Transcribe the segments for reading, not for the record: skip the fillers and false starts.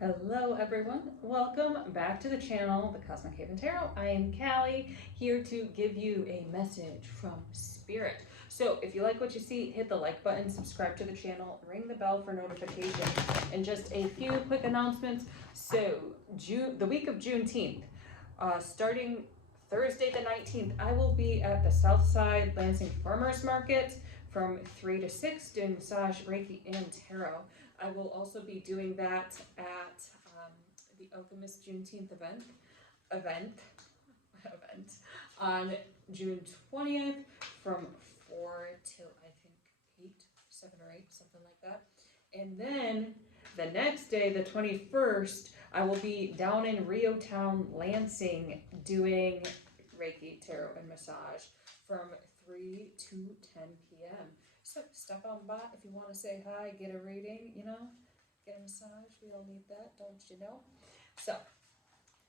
Hello everyone, welcome back to the channel, The Cosmic Haven Tarot. I am Callie, here to give you a message from Spirit. So if you like what you see, hit the like button, subscribe to the channel, ring the bell for notifications, and just a few quick announcements. So the week of Juneteenth, starting Thursday the 19th, I will be at the Southside Lansing Farmers Market from 3 to 6 doing massage, Reiki, and tarot. I will also be doing that at the Alchemist Juneteenth event on June 20th from 4 till I think 8, 7 or 8, something like that. And then the next day, the 21st, I will be down in Rio Town, Lansing, doing Reiki, tarot, and massage from 3 to 10 p.m. So stop on by if you want to say hi, get a reading, get a massage. We all need that, don't you know? So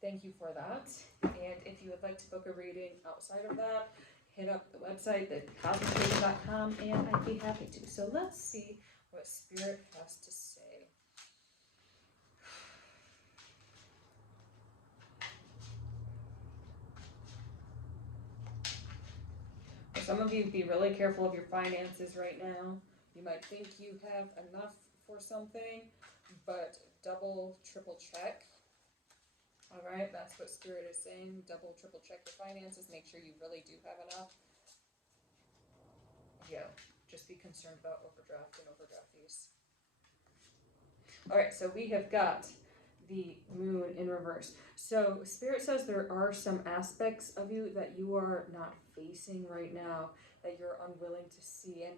thank you for that. And if you would like to book a reading outside of that, hit up the website, thecosmichaven.com, and I'd be happy to. So let's see what Spirit has to say. For some of you, be really careful of your finances right now. You might think you have enough for something, but double, triple check. All right, that's what Spirit is saying. Double, triple check your finances. Make sure you really do have enough. Yeah, just be concerned about overdraft and overdraft fees. All right, so we have got the moon in reverse. So Spirit says there are some aspects of you that you are not facing right now, that you're unwilling to see. And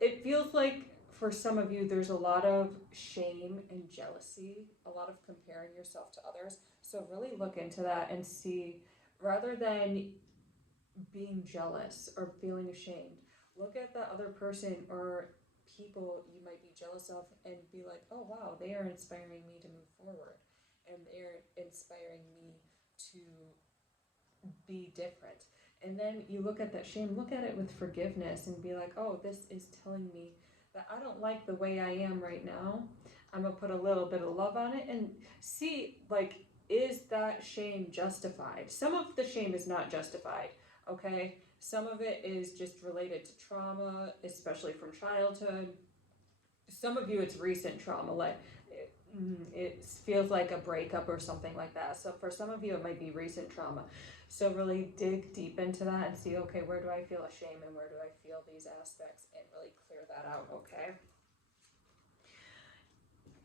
it feels like for some of you, there's a lot of shame and jealousy, a lot of comparing yourself to others. So really look into that and see, rather than being jealous or feeling ashamed, look at the other person or people you might be jealous of and be like, oh wow, they are inspiring me to move forward, and they're inspiring me to be different. And then you look at that shame, look at it with forgiveness and be like, oh, this is telling me that I don't like the way I am right now. I'm gonna put a little bit of love on it and see, like, is that shame justified? Some of the shame is not justified, okay? Some of it is just related to trauma, especially from childhood. Some of you, it's recent trauma, like it feels like a breakup or something like that. So for some of you, it might be recent trauma. So really dig deep into that and see, okay, where do I feel ashamed and where do I feel these aspects, and really clear that out, okay?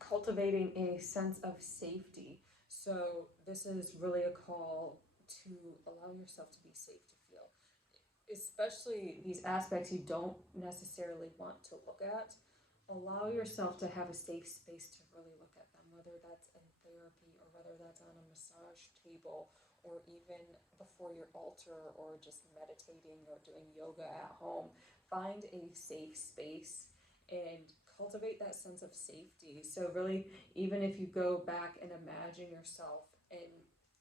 Cultivating a sense of safety. So this is really a call to allow yourself to be safe to feel, especially these aspects you don't necessarily want to look at. Allow yourself to have a safe space to really look at them, whether that's in therapy or whether that's on a massage table or even before your altar or just meditating or doing yoga at home. Find a safe space and cultivate that sense of safety. So really, even if you go back and imagine yourself and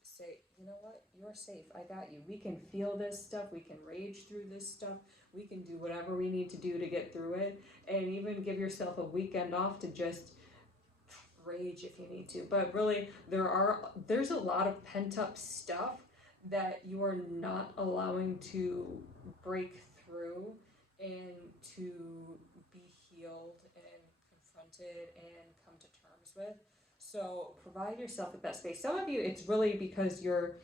say, you know what, you're safe, I got you. We can feel this stuff, we can rage through this stuff, we can do whatever we need to do to get through it, and even give yourself a weekend off to just rage if you need to. But really, there's a lot of pent-up stuff that you are not allowing to break through and to be healed and confronted and come to terms with. So provide yourself with that space. Some of you, it's really because you're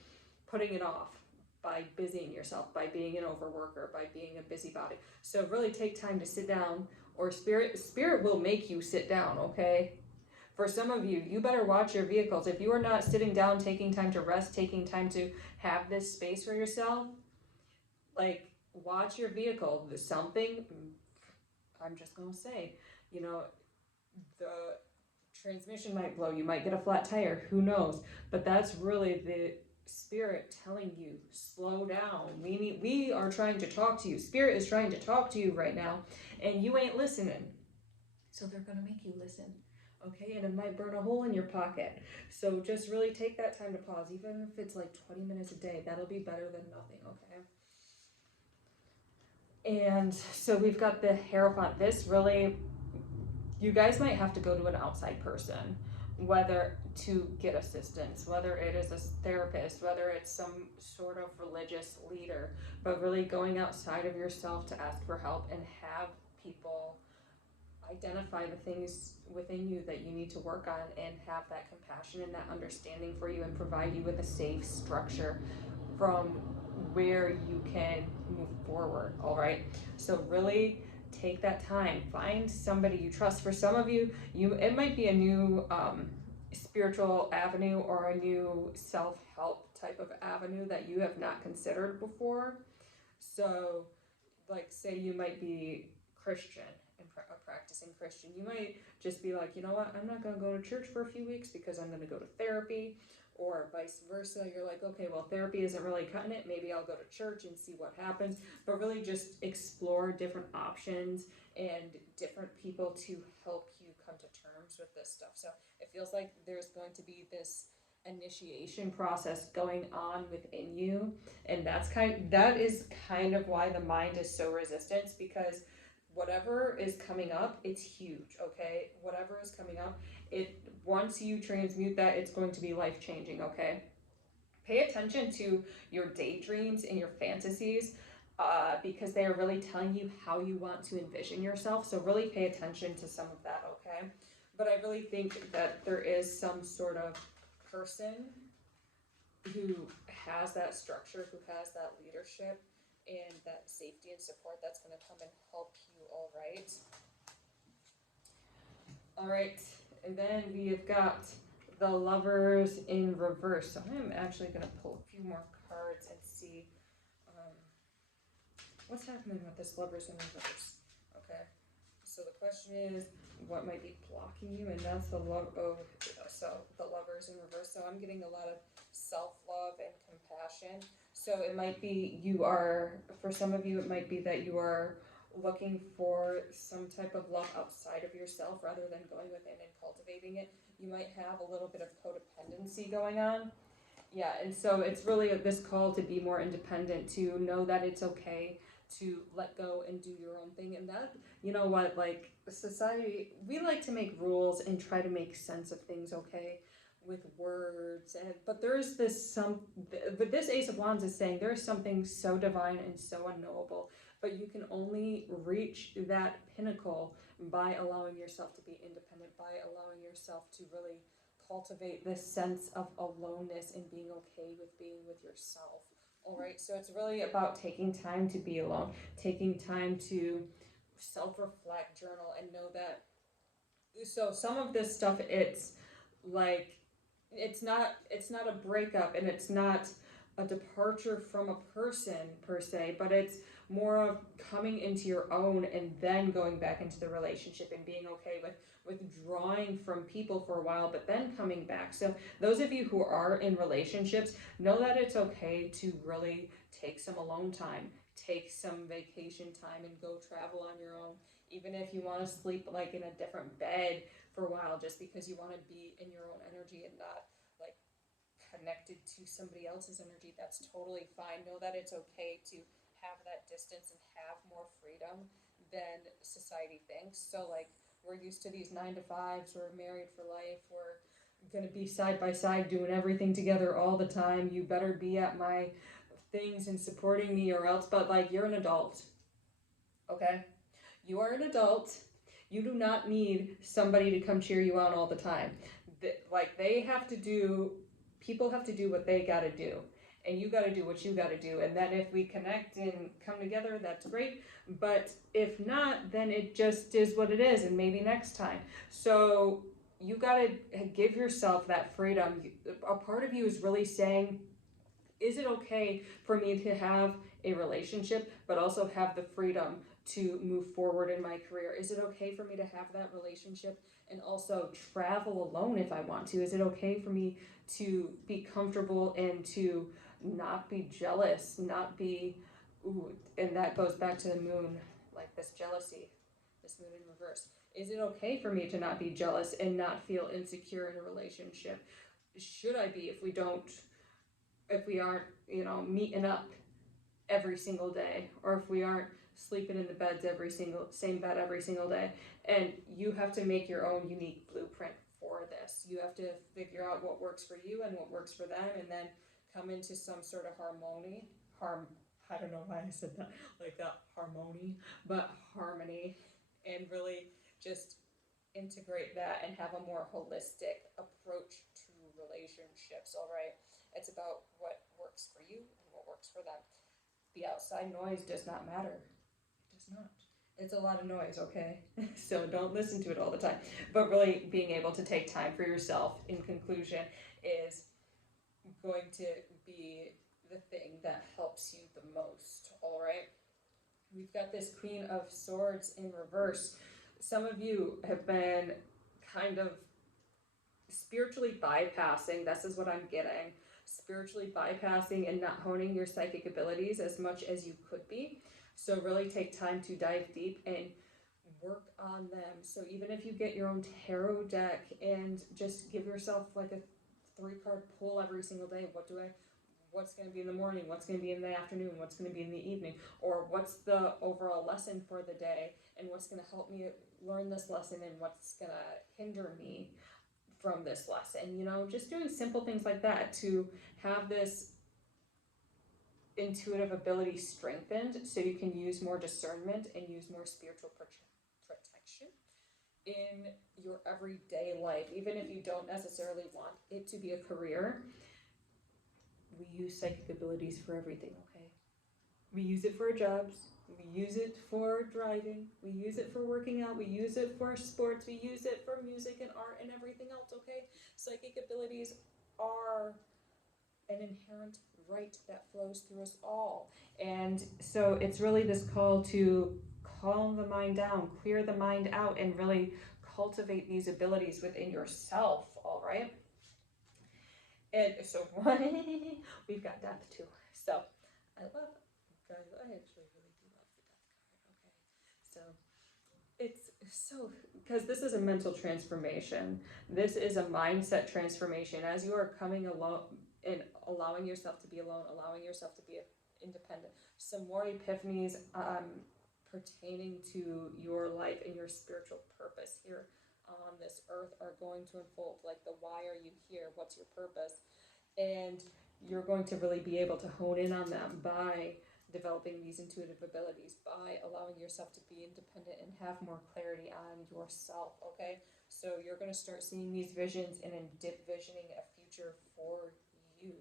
putting it off by busying yourself, by being an overworker, by being a busybody. So really take time to sit down, or spirit will make you sit down, okay? For some of you, you better watch your vehicles. If you are not sitting down, taking time to rest, taking time to have this space for yourself, like, watch your vehicle. There's something, I'm just gonna say, the transmission might blow, you might get a flat tire, who knows? But that's really the spirit telling you, slow down. We are trying to talk to you. Spirit is trying to talk to you right now, and you ain't listening. So they're gonna make you listen, okay? And it might burn a hole in your pocket. So just really take that time to pause, even if it's like 20 minutes a day. That'll be better than nothing, okay? And so we've got the Hierophant. This really, you guys might have to go to an outside person whether to get assistance, whether it is a therapist, whether it's some sort of religious leader, but really going outside of yourself to ask for help and have people identify the things within you that you need to work on and have that compassion and that understanding for you and provide you with a safe structure from where you can move forward. All right, so really take that time, find somebody you trust. For some of you, it might be a new spiritual avenue or a new self-help type of avenue that you have not considered before. So like say you might be Christian and a practicing Christian, you might just be like, you know what, I'm not going to go to church for a few weeks because I'm going to go to therapy, or vice versa. You're like, okay, well, therapy isn't really cutting it. Maybe I'll go to church and see what happens. But really just explore different options and different people to help you come to terms with this stuff. So it feels like there's going to be this initiation process going on within you, and that is kind of why the mind is so resistant, because whatever is coming up, it's huge. Okay, whatever is coming up, it once you transmute that, it's going to be life changing. Okay, pay attention to your daydreams and your fantasies, because they are really telling you how you want to envision yourself. So really pay attention to some of that. Okay, but I really think that there is some sort of person who has that structure, who has that leadership and that safety and support that's going to come and help you. All right, and then we have got the Lovers in reverse. So I'm actually going to pull a few more cards and see what's happening with this Lovers in reverse. Okay, so the question is, what might be blocking you? And that's the so the Lovers in reverse. So I'm getting a lot of self-love and compassion. So it might be for some of you, it might be that you are looking for some type of love outside of yourself rather than going within and cultivating it. You might have a little bit of codependency going on. Yeah, and so it's really this call to be more independent, to know that it's okay to let go and do your own thing. And that, you know what, like society, we like to make rules and try to make sense of things, okay, with words. But there is but this Ace of Wands is saying there is something so divine and so unknowable, but you can only reach that pinnacle by allowing yourself to be independent, by allowing yourself to really cultivate this sense of aloneness and being okay with being with yourself. All right, so it's really about taking time to be alone, taking time to self-reflect, journal, and know that. So some of this stuff, it's like it's not a breakup, and it's not a departure from a person per se, but it's more of coming into your own and then going back into the relationship and being okay with withdrawing from people for a while, but then coming back. So those of you who are in relationships, know that it's okay to really take some alone time, take some vacation time, and go travel on your own. Even if you want to sleep like in a different bed for a while, just because you want to be in your own energy and not like connected to somebody else's energy, that's totally fine. Know that it's okay to have that distance and have more freedom than society thinks. So like, we're used to these 9 to 5s, we're married for life, we're gonna be side by side doing everything together all the time. You better be at my things and supporting me or else. But like, you're an adult, okay? You are an adult. You do not need somebody to come cheer you on all the time. Like, people have to do what they gotta do. And you gotta do what you gotta do. And then if we connect and come together, that's great. But if not, then it just is what it is, and maybe next time. So you gotta give yourself that freedom. A part of you is really saying, is it okay for me to have a relationship, but also have the freedom to move forward in my career? Is it okay for me to have that relationship and also travel alone if I want to? Is it okay for me to be comfortable and to not be jealous, not be, and that goes back to the moon, like this jealousy, this moon in reverse. Is it okay for me to not be jealous and not feel insecure in a relationship? Should I be if we aren't, meeting up every single day, or if we aren't sleeping in the same bed every single day? And you have to make your own unique blueprint for or this. You have to figure out what works for you and what works for them, and then come into some sort of I don't know why I said that like that, harmony, but harmony, and really just integrate that and have a more holistic approach to relationships, all right? It's about what works for you and what works for them. The outside noise does not matter. It does not. It's a lot of noise, okay? So don't listen to it all the time. But really being able to take time for yourself, in conclusion, is going to be the thing that helps you the most, all right? We've got this Queen of Swords in reverse. Some of you have been kind of spiritually bypassing, this is what I'm getting, spiritually bypassing and not honing your psychic abilities as much as you could be. So really take time to dive deep and work on them. So even if you get your own tarot deck and just give yourself like a 3-card pull every single day, what's going to be in the morning, what's going to be in the afternoon, what's going to be in the evening, or what's the overall lesson for the day, and what's going to help me learn this lesson, and what's going to hinder me from this lesson. You know, just doing simple things like that to have this intuitive ability strengthened so you can use more discernment and use more spiritual protection in your everyday life, even if you don't necessarily want it to be a career. We use psychic abilities for everything, okay? We use it for our jobs, we use it for driving, we use it for working out, we use it for sports, we use it for music and art and everything else, okay? Psychic abilities are an inherent right that flows through us all. And so it's really this call to calm the mind down, clear the mind out, and really cultivate these abilities within yourself, all right? And so we've got death too. So I actually really do love the death card. Okay, so it's so, because this is a mental transformation. This is a mindset transformation. As you are coming alone and allowing yourself to be alone, allowing yourself to be independent. Some more epiphanies pertaining to your life and your spiritual purpose here on this earth are going to unfold, like the why are you here, what's your purpose, and you're going to really be able to hone in on them by developing these intuitive abilities, by allowing yourself to be independent and have more clarity on yourself, okay? So you're going to start seeing these visions and envisioning a future for you.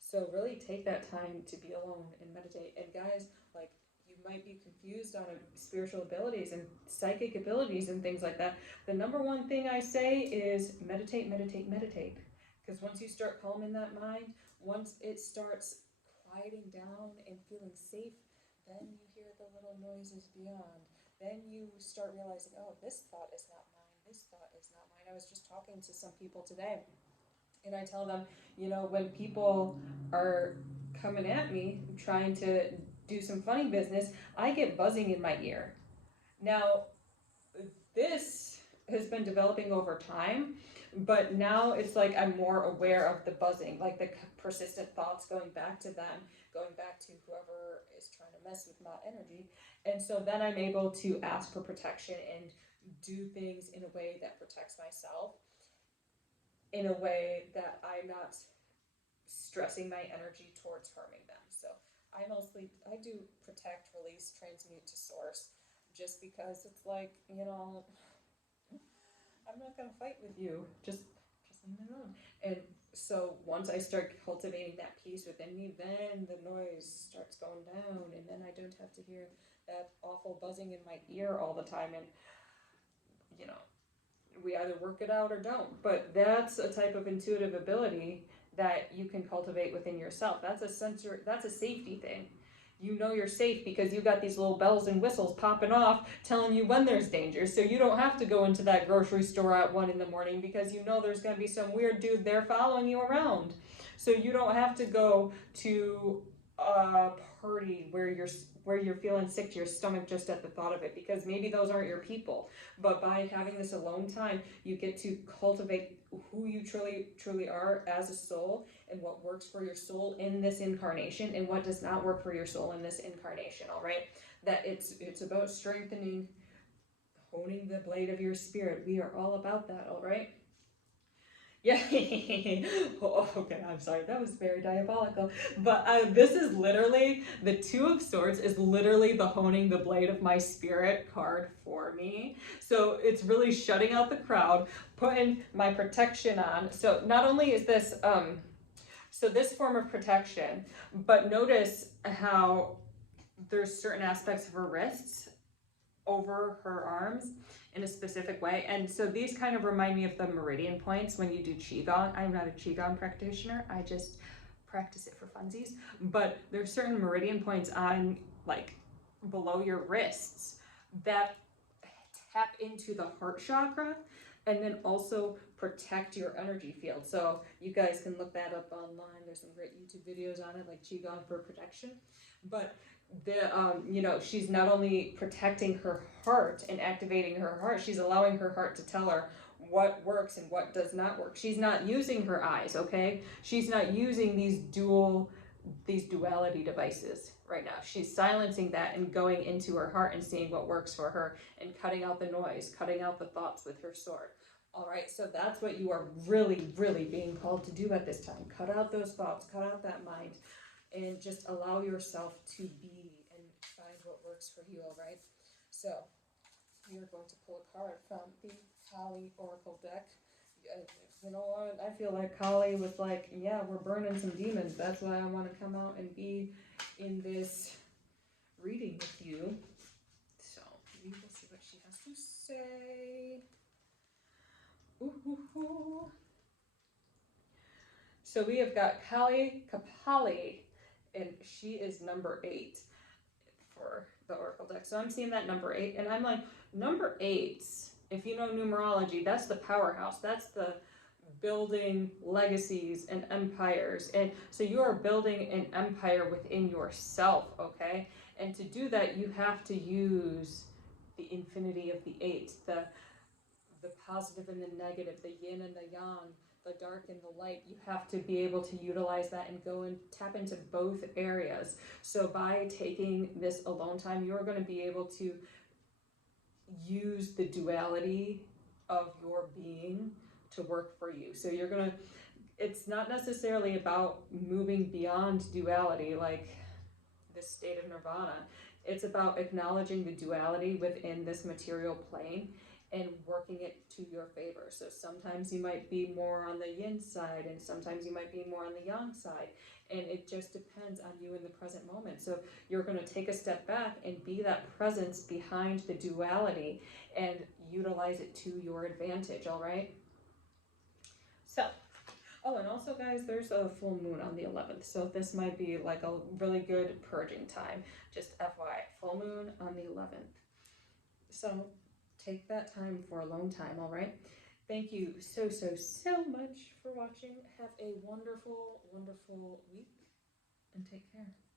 So really take that time to be alone and meditate. And guys, like, you might be confused on spiritual abilities and psychic abilities and things like that. The number one thing I say is meditate, meditate, meditate. Because once you start calming that mind, once it starts quieting down and feeling safe, then you hear the little noises beyond. Then you start realizing, oh, this thought is not mine. This thought is not mine. I was just talking to some people today, and I tell them, you know, when people are coming at me trying to do some funny business, I get buzzing in my ear. Now, this has been developing over time, but now it's like I'm more aware of the buzzing, like the persistent thoughts going back to them, going back to whoever is trying to mess with my energy. And so then I'm able to ask for protection and do things in a way that protects myself, in a way that I'm not stressing my energy towards harming them. So I do protect, release, transmute to source, just because it's like, you know, I'm not going to fight with you. Just leave me alone. And so once I start cultivating that peace within me, then the noise starts going down, and then I don't have to hear that awful buzzing in my ear all the time. And, you know, we either work it out or don't. But that's a type of intuitive ability that you can cultivate within yourself. That's a safety thing. You know you're safe because you got these little bells and whistles popping off telling you when there's danger. So you don't have to go into that grocery store at 1 a.m. because you know there's going to be some weird dude there following you around. So you don't have to go to a party where you're feeling sick to your stomach just at the thought of it, because maybe those aren't your people. But by having this alone time, you get to cultivate who you truly are as a soul, and what works for your soul in this incarnation and what does not work for your soul in this incarnation. All right, that it's about strengthening, honing the blade of your spirit. We are all about that. All right. Yeah. Oh, okay, I'm sorry. That was very diabolical. But this is literally the Two of Swords is literally the honing the blade of my spirit card for me. So it's really shutting out the crowd, putting my protection on. So not only is this so this form of protection, but notice how there's certain aspects of her wrists over her arms in a specific way. And so these kind of remind me of the meridian points when you do Qigong. I'm not a Qigong practitioner, I just practice it for funsies. But there's certain meridian points on, like, below your wrists that tap into the heart chakra and then also protect your energy field. So you guys can look that up online. There's some great YouTube videos on it, like Qigong for protection. But she's not only protecting her heart and activating her heart, she's allowing her heart to tell her what works and what does not work. She's not using her eyes, okay? She's not using these duality devices right now. She's silencing that and going into her heart and seeing what works for her and cutting out the noise, cutting out the thoughts with her sword. All right, so that's what you are really, really being called to do at this time. Cut out those thoughts, cut out that mind, and just allow yourself to be and find what works for you, all right? So we are going to pull a card from the Kali Oracle deck. You know what? I feel like Kali was like, yeah, we're burning some demons. That's why I want to come out and be in this reading with you. So we will see what she has to say. Ooh, ooh, ooh. So we have got Kali Kapali, and she is number 8 for the Oracle deck. So I'm seeing that number 8, and I'm like, number 8s, if you know numerology, that's the powerhouse. That's the building legacies and empires. And so you are building an empire within yourself, okay? And to do that, you have to use the infinity of the 8, the positive and the negative, the yin and the yang, the dark and the light. You have to be able to utilize that and go and tap into both areas. So by taking this alone time, you're going to be able to use the duality of your being to work for you. So you're going to, it's not necessarily about moving beyond duality like this state of nirvana. It's about acknowledging the duality within this material plane and working it to your favor. So sometimes you might be more on the yin side, and sometimes you might be more on the yang side. And it just depends on you in the present moment. So you're going to take a step back and be that presence behind the duality and utilize it to your advantage, all right? So, oh, and also, guys, there's a full moon on the 11th, so this might be like a really good purging time. Just FYI, full moon on the 11th. So take that time for a long time, all right? Thank you so, so, so much for watching. Have a wonderful, wonderful week, and take care.